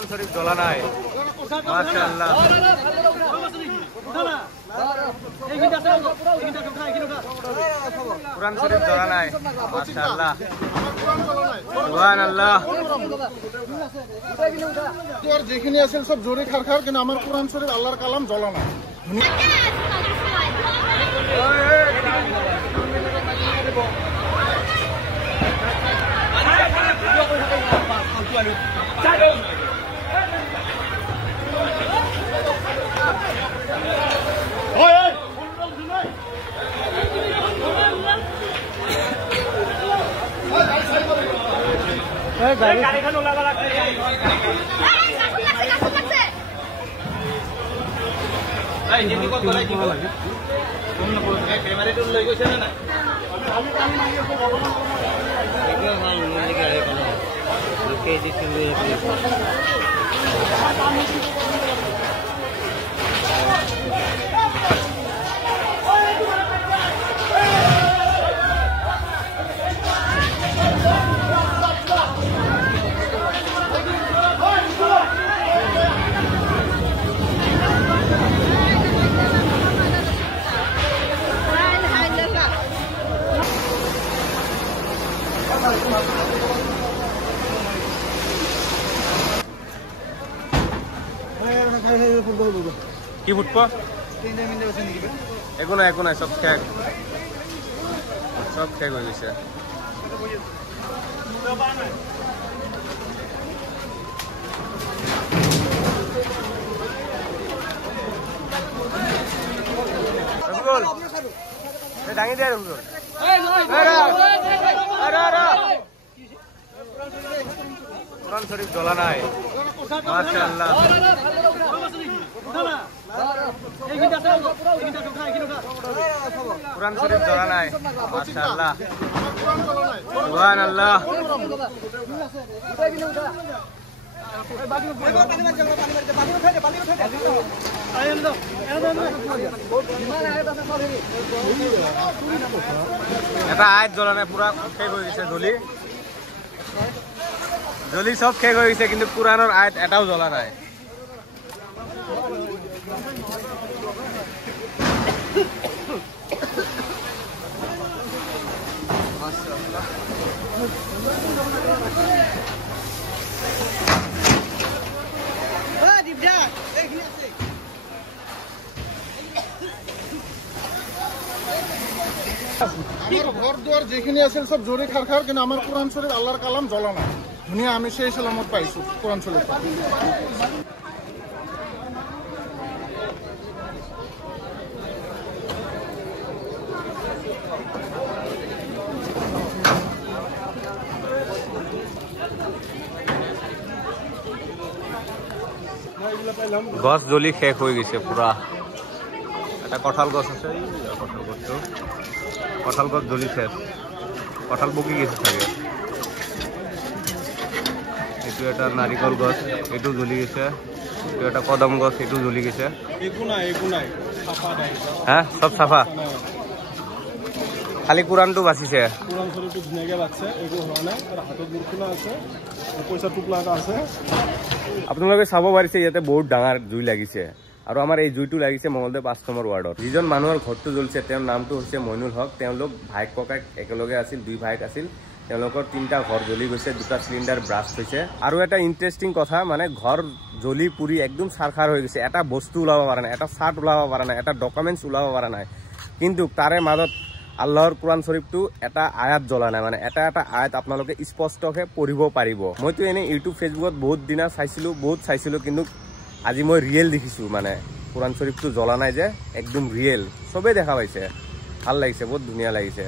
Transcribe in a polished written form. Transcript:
কোরআন শরীফ জ্বলা নাই মাশাআল্লাহ কোরআন শরীফ জ্বলা নাই মাশাআল্লাহ সুবহানাল্লাহ তোর যেখানে আছেন সব জোরে খারখার কিন্তু আমার কোরআন শরীফ আল্লাহর কালাম জ্বলা না কি ফুটব একো নাই সব শেষ হয়ে গেছে ডাঙি দিয়ে কোরআন শরীফ জ্বলা নাই মাশাআল্লাহ কোরআন শরীফ জ্বলা নাই মাশাআল্লাহ সুবহানাল্লাহ এটা আয়াত জ্বলা নাই পুরা শেষ হয়ে গেছে জ্বলি সব শেষ হয়ে গেছে কিন্তু কোরআনের আয়াত এটাও জ্বলা নাই ঘর দুয়ার যেখানে আছেন সব জোরে খারখার কিন্তু আমার কোরআন শরীফ আল্লাহর কালাম জ্বলা না দুনিয়া আমি সেই সালামত পাইছি কোরআন শরীফ গছ জ্বলি শেষ হয়ে গেছে পুরা এটা কঁঠাল গছ আছে কঁঠাল গছ জ্বলি শেষ কঁঠাল পকি গেছে থাকে এইটো এটা নাৰিকল গছ এইটো জ্বলি গেছে এইটো এটা কদম গছ এইটো জ্বলি গেছে হ্যাঁ সব চাফা খালি কোরআনটো বাঁচিছে আপোনালোকে চাব পাৰিছে ইয়াতে বহুত ডাঙৰ জুই লাগিছে আৰু আমাৰ এই জুইটো লাগিছে মঙলদৈ ৫ নম্বৰ ৱাৰ্ডত যিজন মানুহৰ ঘৰটো জ্বলিছে তেওঁৰ নামটো হৈছে মইনুল হক তেওঁলোক ভাইক ককাইক একেলগে আছিল দুই ভাইক আছিল তেওঁলোকৰ ৩টা ঘৰ জ্বলি গৈছে 2টা চিলিণ্ডাৰ ব্ৰাষ্ট হৈছে আৰু এটা ইণ্টাৰেষ্টিং কথা মানে ঘৰ জ্বলি পুৰি একদম চাৰখাৰ হৈ গৈছে এটা বস্তু ওলাব পৰা নাই এটা চাৰ্ট ওলাব পৰা নাই এটা ডকুমেণ্টছ ওলাব পৰা নাই কিন্তু তাৰে মাজত আল্লাহৰ কোরআন শরীফটো এটা আয়াত জ্বলা নাই মানে এটা আয়াত আপোনালোকে স্পষ্টকে পঢ়িব পাৰিব মইতো এনে ইউটিউব ফেসবুকত বহুত দিনা চাইছিলো কিন্তু আজি মই রিয়েল দেখিছো মানে কোরআন শরীফটো জ্বলা নাই যে একদম রিয়েল সবে দেখা পাইছে ভাল লাগিছে বহুত ধুনিয়া লাগিছে